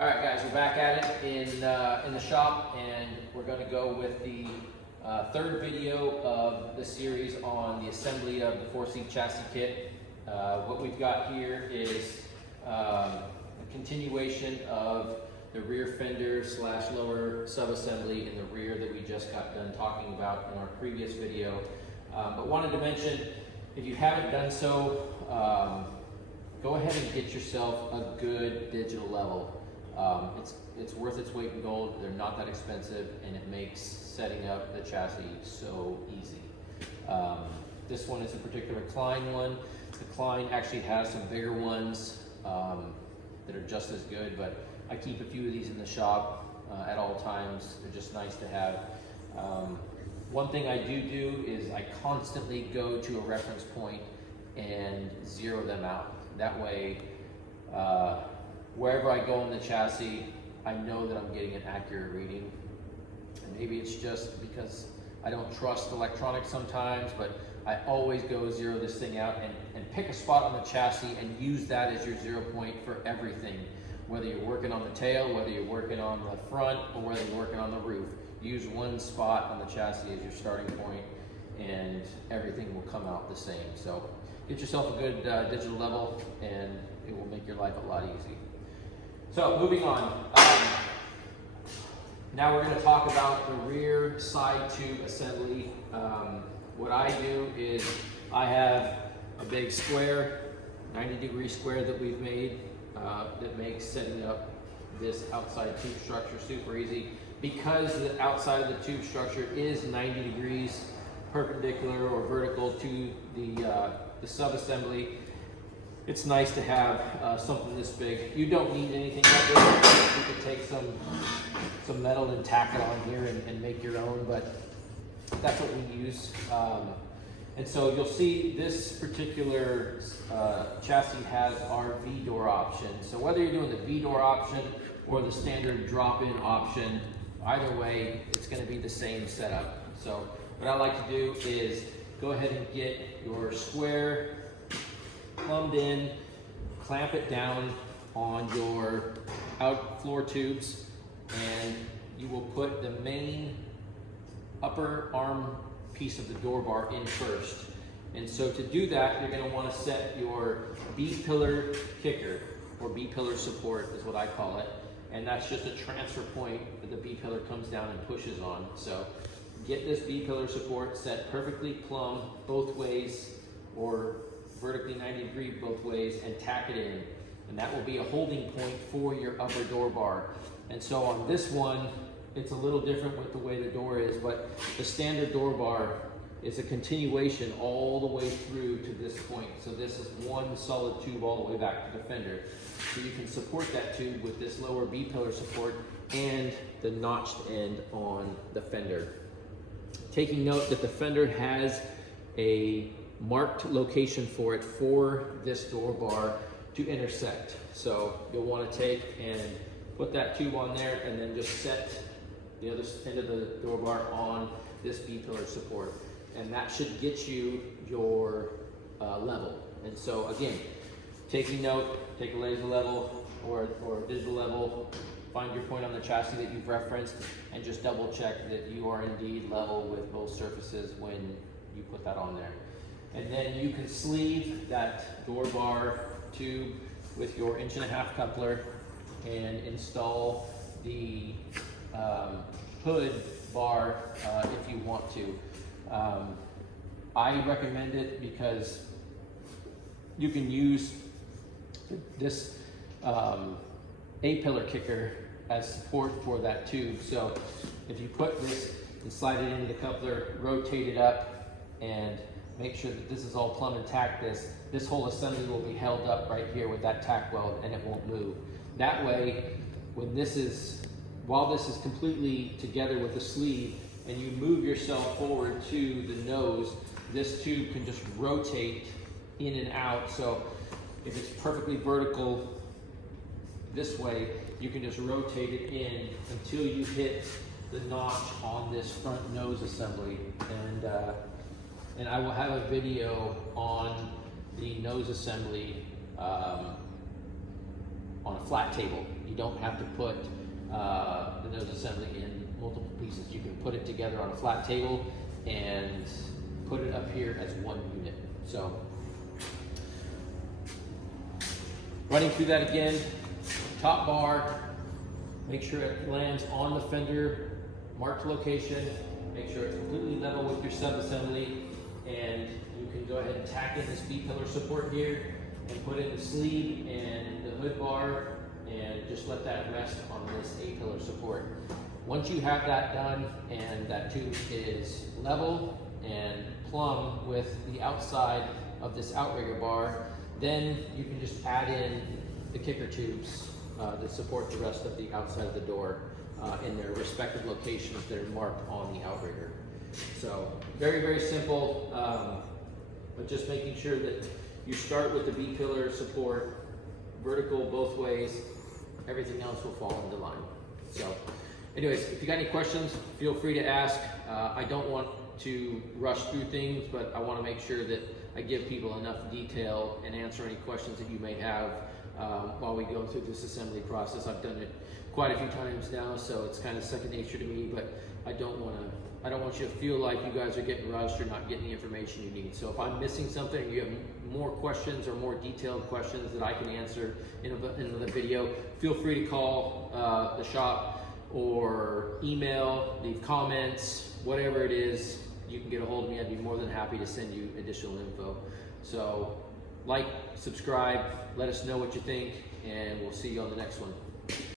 All right, guys, we're back at it in the shop, and we're going to go with the third video of the series on the assembly of the 4-seat chassis kit. What we've got here is a continuation of the rear fender / lower subassembly in the rear that we just got done talking about in our previous video. But wanted to mention, if you haven't done so, go ahead and get yourself a good digital level. It's worth its weight in gold. They're not that expensive, and it makes setting up the chassis so easy. This one is a particular Klein one. The Klein actually has some bigger ones that are just as good, but I keep a few of these in the shop at all times. They're just nice to have. One thing I do is I constantly go to a reference point and zero them out. That way, wherever I go in the chassis, I know that I'm getting an accurate reading. And maybe it's just because I don't trust electronics sometimes, but I always go zero this thing out and pick a spot on the chassis and use that as your 0 point for everything. Whether you're working on the tail, whether you're working on the front, or whether you're working on the roof. Use one spot on the chassis as your starting point, and everything will come out the same. So get yourself a good digital level, and it will make your life a lot easier. So moving on, now we're going to talk about the rear side tube assembly. What I do is I have a big square, 90-degree square that we've made that makes setting up this outside tube structure super easy. Because the outside of the tube structure is 90 degrees perpendicular or vertical to the sub-assembly, it's nice to have something this big. You don't need anything like this. You could take some metal and tack it on here and make your own, but that's what we use. And so you'll see this particular chassis has our V-door option. So whether you're doing the V-door option or the standard drop-in option, either way, it's going to be the same setup. So what I like to do is go ahead and get your square plumbed in, clamp it down on your out floor tubes, and you will put the main upper arm piece of the door bar in first. And so to do that, you're going to want to set your B-pillar kicker, or B-pillar support is what I call it. And that's just a transfer point that the B-pillar comes down and pushes on. So get this B-pillar support set perfectly plumb both ways, or vertically 90 degree both ways, and tack it in. And that will be a holding point for your upper door bar. And so on this one, it's a little different with the way the door is, but the standard door bar is a continuation all the way through to this point. So this is one solid tube all the way back to the fender. So you can support that tube with this lower B-pillar support and the notched end on the fender. Taking note that the fender has a marked location for it for this door bar to intersect. So you'll want to take and put that tube on there, and then just set the other end of the door bar on this B-pillar support. And that should get you your level. And so again, taking note, take a laser level or a digital level, find your point on the chassis that you've referenced, and just double check that you are indeed level with both surfaces when you put that on there. And then you can sleeve that door bar tube with your 1.5" coupler and install the hood bar if you want to. I recommend it because you can use this A-pillar kicker as support for that tube. So if you put this and slide it into the coupler, rotate it up, and make sure that this is all plumb and tack, this whole assembly will be held up right here with that tack weld, and it won't move. That way, when while this is completely together with the sleeve, and you move yourself forward to the nose, this tube can just rotate in and out. So if it's perfectly vertical this way, you can just rotate it in until you hit the notch on this front nose assembly. And I will have a video on the nose assembly on a flat table. You don't have to put the nose assembly in multiple pieces. You can put it together on a flat table and put it up here as one unit. So running through that again, top bar, make sure it lands on the fender marked location, make sure it's completely level with your sub-assembly, and you can go ahead and tack in this B-pillar support here and put in the sleeve and the hood bar and just let that rest on this A-pillar support. Once you have that done and that tube is level and plumb with the outside of this outrigger bar, then you can just add in the kicker tubes that support the rest of the outside of the door in their respective locations that are marked on the outrigger. So very, very simple, but just making sure that you start with the B-pillar support, vertical both ways, everything else will fall into line. So anyways, if you got any questions, feel free to ask. I don't want to rush through things, but I want to make sure that I give people enough detail and answer any questions that you may have while we go through this assembly process. I've done it quite a few times now, so it's kind of second nature to me, but I don't want you to feel like you guys are getting rushed or not getting the information you need. So if I'm missing something, or you have more questions or more detailed questions that I can answer in another video, feel free to call the shop or email, leave comments, whatever it is, you can get a hold of me. I'd be more than happy to send you additional info. So like, subscribe, let us know what you think, and we'll see you on the next one.